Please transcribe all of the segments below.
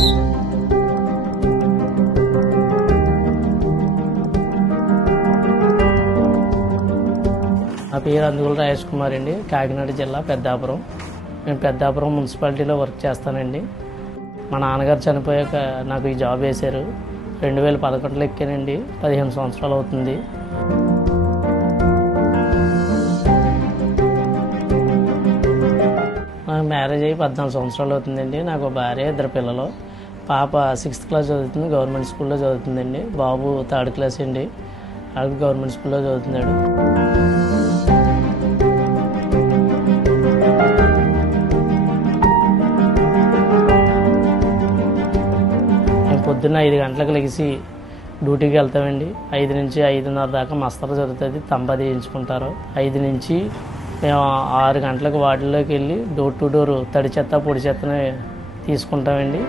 నా పేరు అందుగుల రాజేష్ కుమార్ అండి. కాకినాడ జిల్లా పెద్దాపురం. నేను పెద్దాపురం మున్సిపాలిటీలో వర్క్ చేస్తానండి. మా నాన్నగారు చనిపోయాక నాకు ఈ జాబ్ వేశారు. రెండు వేల పదకొండులో ఎక్కానండి. పదిహేను సంవత్సరాలు అవుతుంది. మ్యారేజ్ అయ్యి పద్నాలుగు సంవత్సరాలు అవుతుందండి. నాకు భార్య ఇద్దరు పిల్లలు. పాప సిక్స్త్ క్లాస్ చదువుతుంది గవర్నమెంట్ స్కూల్లో చదువుతుందండి. బాబు థర్డ్ క్లాస్ అండి. ఆవిడ గవర్నమెంట్ స్కూల్లో చదువుతున్నాడు. పొద్దున్న ఐదు గంటలకు లెగిసి డ్యూటీకి వెళ్తామండి. ఐదు నుంచి ఐదున్నర దాకా మస్తరు జరుగుతుంది తంబది వేయించుకుంటారు ఐదు నుంచి మేము ఆరు గంటలకు వాటిలోకి వెళ్ళి డోర్ టు డోర్ తడి చెత్త పొడి చెత్తని తీసుకుంటామండి.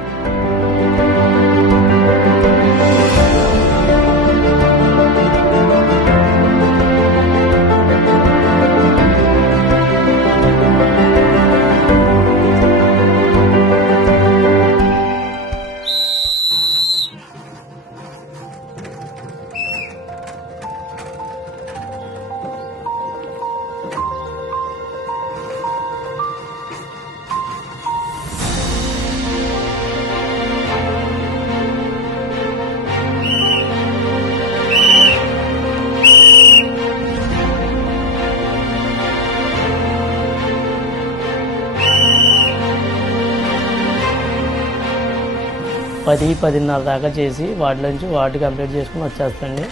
పది పదిన్నర దాకా చేసి వాటిలోంచి వాటి కంప్లీట్ చేసుకుని వచ్చేస్తండి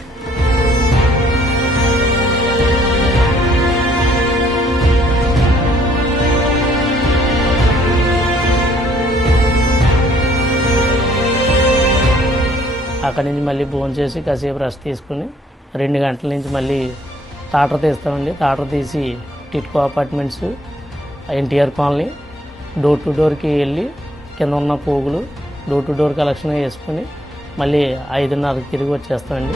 అక్కడి నుంచి మళ్ళీ భోజనం చేసి కాసేపు రెస్ట్ తీసుకుని రెండు గంటల నుంచి మళ్ళీ టాటర్ తీస్తామండి. టాటర్ తీసి TIDCO apartments NTR colony door to డోర్కి వెళ్ళి కింద ఉన్న పోగులు డోర్ టు డోర్ కలెక్షన్ వేసుకుని మళ్ళీ ఐదున్నరకు తిరిగి వచ్చేస్తామండి.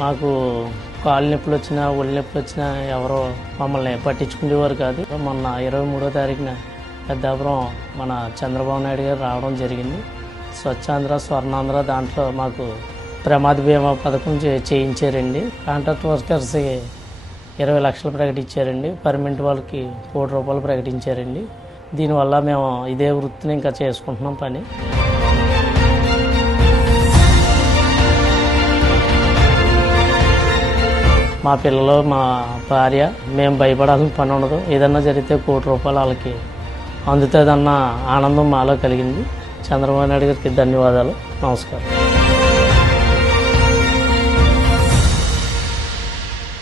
మాకు కాలు నొప్పులు వచ్చినా ఒళ్ళు నొప్పులు వచ్చినా ఎవరో మమ్మల్ని పట్టించుకునేవారు కాదు. మొన్న ఇరవై మూడో తారీఖున పెద్దాపురం మన చంద్రబాబు నాయుడు గారు రావడం జరిగింది. స్వచ్ఛాంధ్ర స్వర్ణాంధ్ర దాంట్లో మాకు ప్రమాద బీమా పథకం చే- చేయించారండి. కాంట్రాక్ట్ వర్కర్స్కి ఇరవై లక్షలు ప్రకటించారండి. పర్మనెంట్ వాళ్ళకి కోటి రూపాయలు ప్రకటించారండి. దీనివల్ల మేము ఇదే వృత్తిని ఇంకా చేసుకుంటున్నాం పని. మా పిల్లలు మా భార్య మేము భయపడాల్సిన పని ఉండదు. ఏదన్నా జరిగితే కోటి రూపాయలు వాళ్ళకి అందుతుందన్న ఆనందం మాలో కలిగింది. చంద్రబాబు నాయుడు గారికి ధన్యవాదాలు. నమస్కారం.